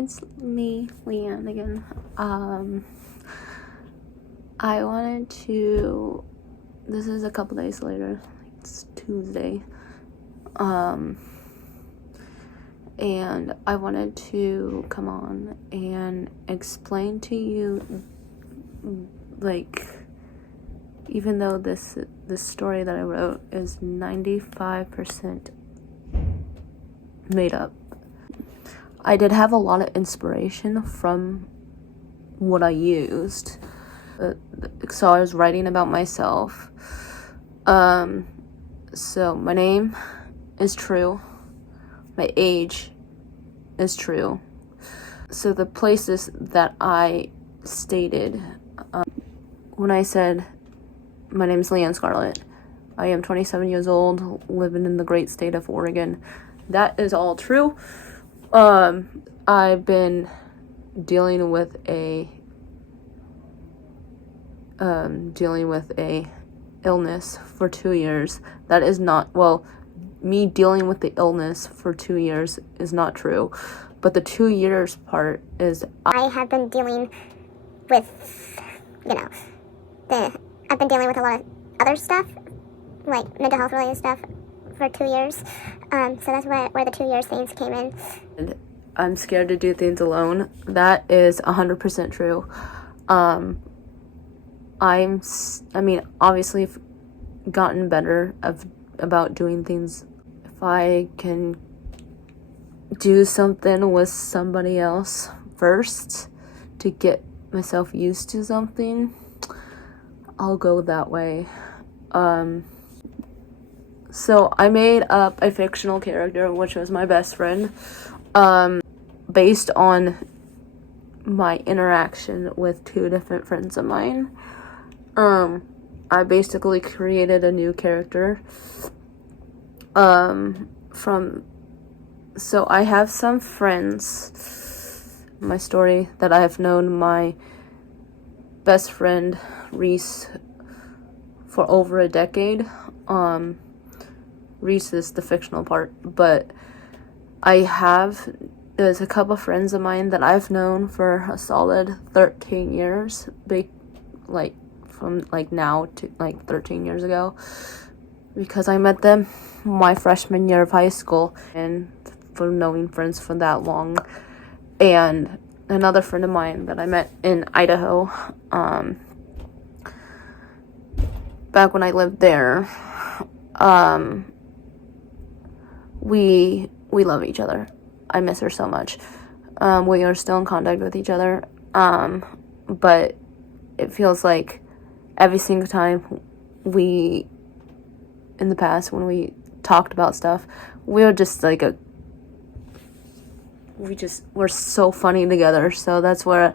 it's me, Leanne, again. I wanted to, this is a couple days later, it's Tuesday, and I wanted to come on and explain to you, like, even though this story that I wrote is 95% made up, I did have a lot of inspiration from what I used. So I was writing about myself. So my name is true. My age is true. So the places that I stated, when I said my name is Leanne Scarlett, I am 27 years old, living in the great state of Oregon, that is all true. I've been dealing with a illness for 2 years. That is not, well, me dealing with the illness for 2 years is not true, but the 2 years part is I have been dealing with, I've been dealing with a lot of other stuff, like mental health related stuff, for 2 years. So that's where the 2 years things came in. And I'm scared to do things alone. That is 100% true. Obviously I've gotten better about doing things. If I can do something with somebody else first to get myself used to something, I'll go that way. So I made up a fictional character, which was my best friend, based on my interaction with two different friends of mine. I basically created a new character. So I have some friends, my story, that I have known my best friend, Reese, for over a decade. Reese is the fictional part, but there's a couple friends of mine that I've known for a solid 13 years, from now to 13 years ago, because I met them my freshman year of high school, and for knowing friends for that long. And another friend of mine that I met in Idaho, back when I lived there, we love each other. I miss her so much. We are still in contact with each other, but it feels like every single time in the past, when we talked about stuff, we were just we're so funny together. So that's where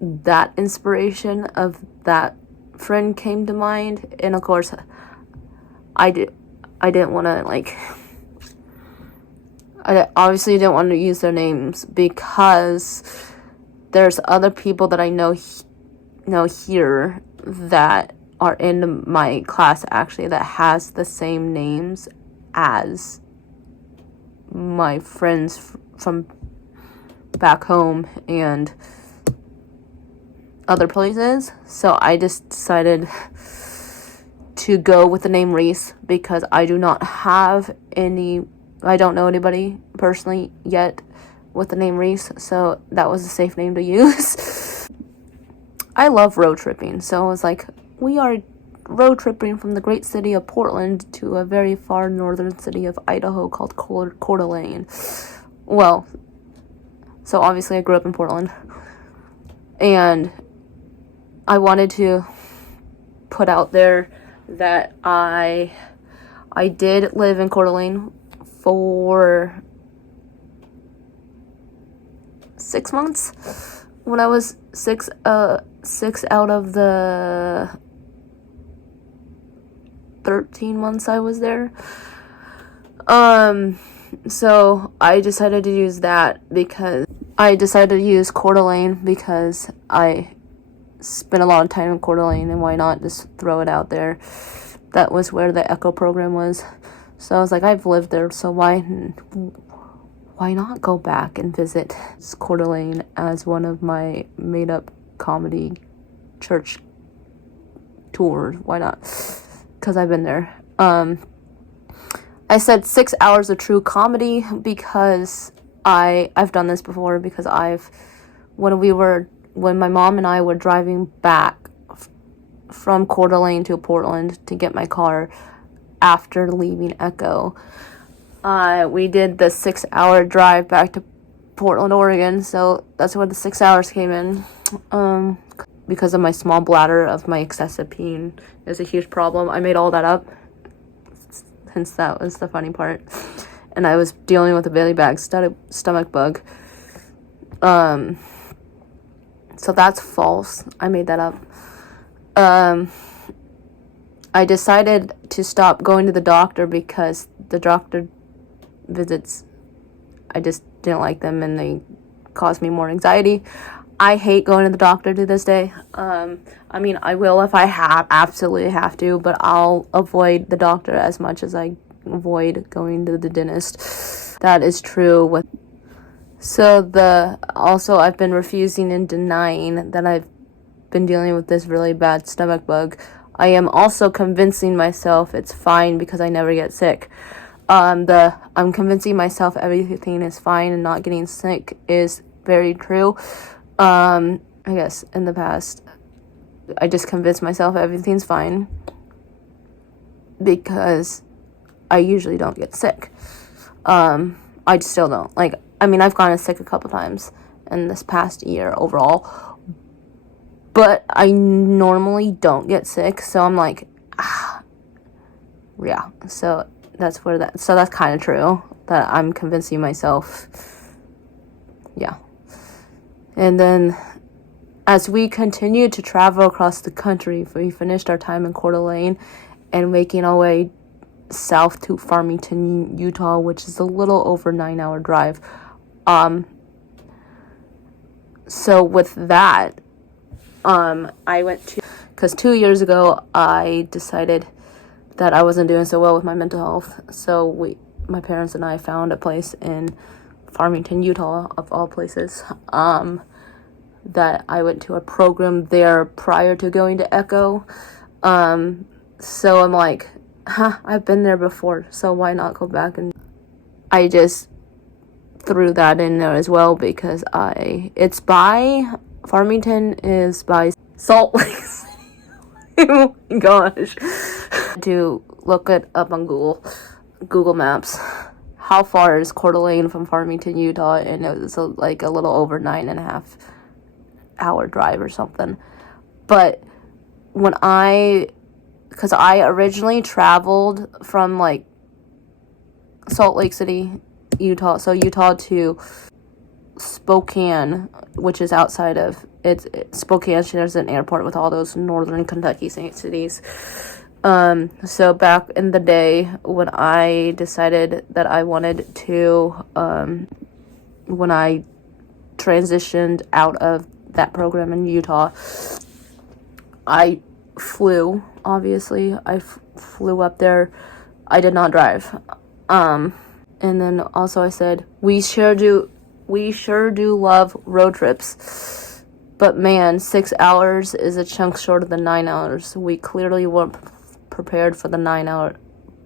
that inspiration of that friend came to mind. And of course, I didn't want to, I obviously didn't want to use their names, because there's other people that I know here that are in my class, actually, that has the same names as my friends from back home and other places. So I just decided to go with the name Reese, because I don't know anybody personally yet with the name Reese, so that was a safe name to use. I love road tripping, so I was like, we are road tripping from the great city of Portland to a very far northern city of Idaho called Coeur d'Alene. Well, so obviously I grew up in Portland, and I wanted to put out there that I did live in Coeur d'Alene for 6 months, when I was six out of the 13 months I was there. So I decided to use that, because I decided to use Coeur d'Alene because I spent a lot of time in Coeur d'Alene, and why not just throw it out there? That was where the ECHO program was. So I was like, I've lived there, so why why not go back and visit Coeur d'Alene as one of my made-up comedy church tours? Why not? Because I've been there. I said 6 hours of true comedy because I've done this before, because when my mom and I were driving back from Coeur d'Alene to Portland to get my car after leaving Echo, we did the 6 hour drive back to Portland, Oregon, so that's where the 6 hours came in. Because of my small bladder, of my excessive peeing is a huge problem. I made all that up, since that was the funny part. And I was dealing with a belly bag stomach bug. So that's false. I made that up. I decided to stop going to the doctor because the doctor visits, I just didn't like them and they caused me more anxiety. I hate going to the doctor to this day. I mean, I will if I absolutely have to, but I'll avoid the doctor as much as I avoid going to the dentist. That is true. Also I've been refusing and denying that I've been dealing with this really bad stomach bug. I am also convincing myself it's fine because I never get sick. I'm convincing myself everything is fine and not getting sick is very true. I guess in the past, I just convinced myself everything's fine because I usually don't get sick. I still don't. I've gotten sick a couple times in this past year overall, but I normally don't get sick, so I'm like, yeah. So that's kind of true, that I'm convincing myself, yeah. And then, as we continued to travel across the country, we finished our time in Coeur d'Alene and making our way south to Farmington, Utah, which is a little over 9-hour drive. So with that, I went to, because 2 years ago, I decided that I wasn't doing so well with my mental health. So my parents and I found a place in Farmington, Utah, of all places, that I went to a program there prior to going to Echo. So I'm like, I've been there before, so why not go back? And I just threw that in there as well because Farmington is by Salt Lake City. Oh my gosh. To look it up on Google Maps. How far is Coeur d'Alene from Farmington, Utah? And it was a little over 9.5 hour drive or something. But because I originally traveled from Salt Lake City, Utah, so Utah to Spokane, which is outside of Spokane. There's an airport with all those northern Kentucky cities. So back in the day when I decided that I wanted to, when I transitioned out of that program in Utah, I flew, obviously. I flew up there. I did not drive. And then also I said, we sure do love road trips. But man, 6 hours is a chunk shorter than 9 hours. We clearly weren't prepared for the 9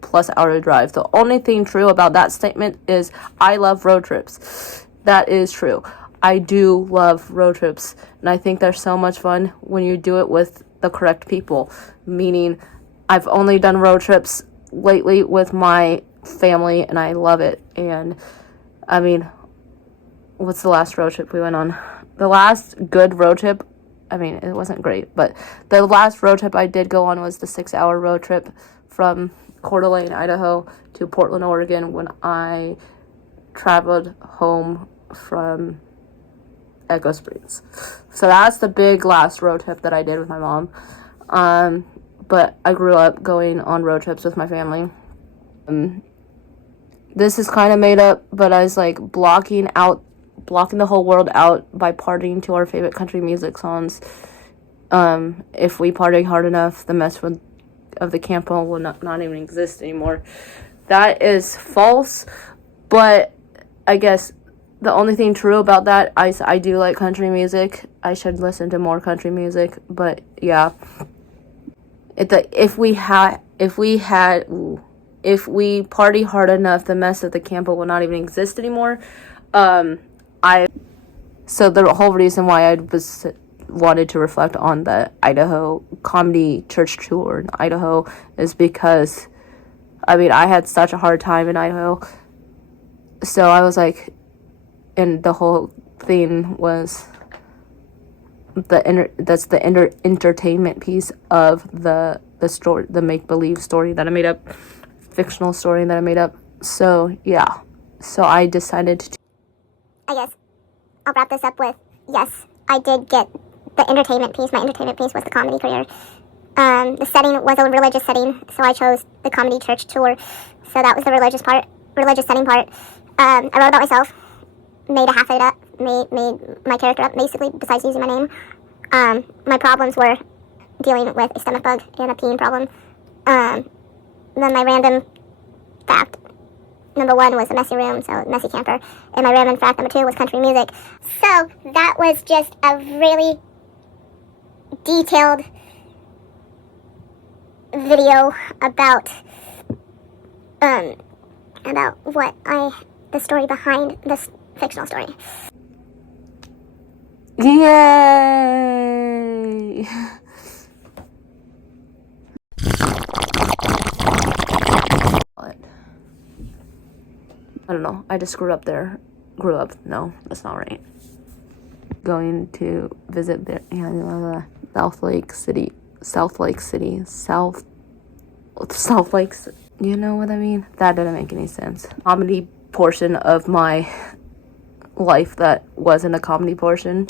plus hour drive. The only thing true about that statement is I love road trips. That is true. I do love road trips, and I think they're so much fun when you do it with the correct people. Meaning, I've only done road trips lately with my family, and I love it. And I mean, what's the last road trip we went on? The last good road trip, it wasn't great, but the last road trip I did go on was the 6 hour road trip from Coeur d'Alene, Idaho to Portland, Oregon, when I traveled home from Echo Springs. So that's the big last road trip that I did with my mom. But I grew up going on road trips with my family. This is kind of made up, but I was blocking the whole world out by partying to our favorite country music songs. If we party hard enough, the mess of the campo will not even exist anymore. That is false, but I guess the only thing true about that, I do like country music. I should listen to more country music, but yeah. If we party hard enough, the mess at the camp will not even exist anymore. So the whole reason why I wanted to reflect on the Idaho comedy church tour in Idaho is because, I mean, I had such a hard time in Idaho. So I was like, and the whole thing was the entertainment piece of the story, the make-believe story that I made up, fictional story that I made up. So yeah, so I decided to, I guess I'll wrap this up with, yes, I did get the entertainment piece. My entertainment piece was the comedy career. The setting was a religious setting, so I chose the comedy church tour. So that was the religious setting part. I wrote about myself, made a half of it up, made my character up, basically, besides using my name. My problems were dealing with a stomach bug and a peeing problem. Then my random fact, number 1 was a messy room, so messy camper. And my random fact number 2 was country music. So that was just a really detailed video about the story behind this fictional story. yay! I don't know. I just grew up there. No, that's not right. Going to visit there. South Lake City. You know what I mean? That didn't make any sense. Comedy portion of my life that wasn't a comedy portion.